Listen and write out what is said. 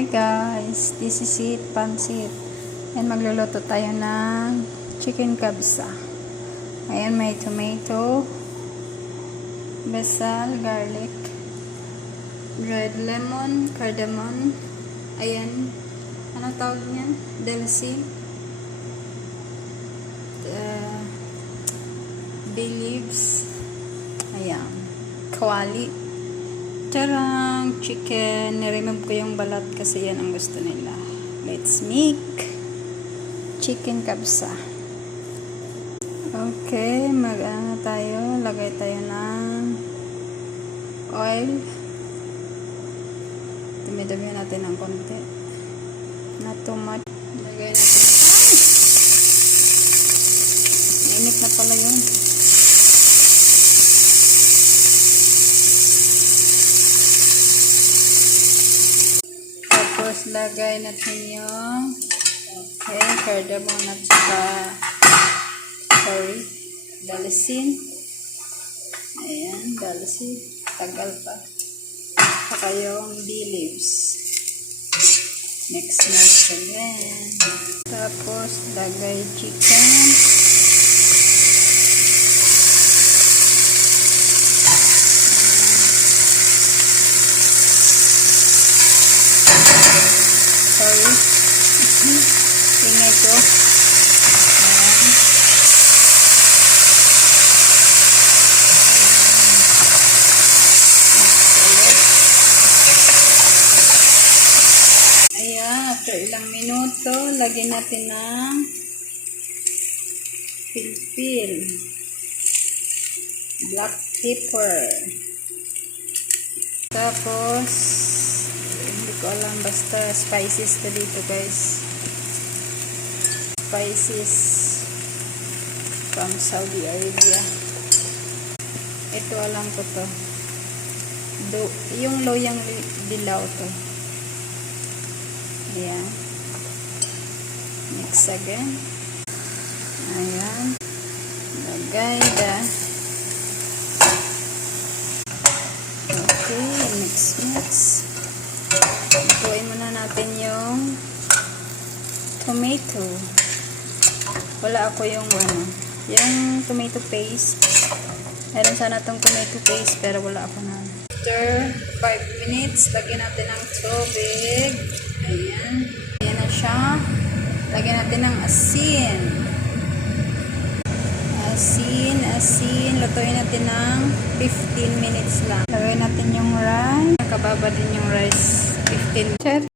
Hi guys, this is it, pansit. And magluluto tayo ng chicken kabsa. Ayan, may tomato, basil, garlic, red lemon, cardamom. Ayan, ano tawag niyan? Dalsin, bay leaves. Ayan, kawali. Tarang chicken, niremove ko yung balat kasi yan ang gusto nila. Let's make chicken kabsa. Okay, mag-ano tayo, lagay tayo ng oil. Dumi-dumi natin ng konti na tomat. Lagay natin. Mainit na pala yun. Tapos lagay natin yung cardamom at saka dalsin. Ayan, dalsin. Tagal pa. Saka yung bay leaves. Mix again. Tapos lagay chicken. Ingay ko. Ayan, after ilang minuto, lagyan natin ng pilpil, black pepper. Tapos hindi ko alam, basta spices na dito guys. Spices from Saudi Arabia. Ito alam ko to. Yung loyang dilaw to. Ayan. Mix again. Ayan. Lagay da. Okay, mix. Ituin muna natin yung tomato. Wala ako yung tomato paste. Meron sana itong tomato paste pero wala ako na. After 5 minutes, lagyan natin ng tubig. Ayan. Ayan na siya. Lagyan natin ng asin. Asin. Lutuin natin ng 15 minutes lang. Lagyan natin yung rice. Nakababa din yung rice. 15.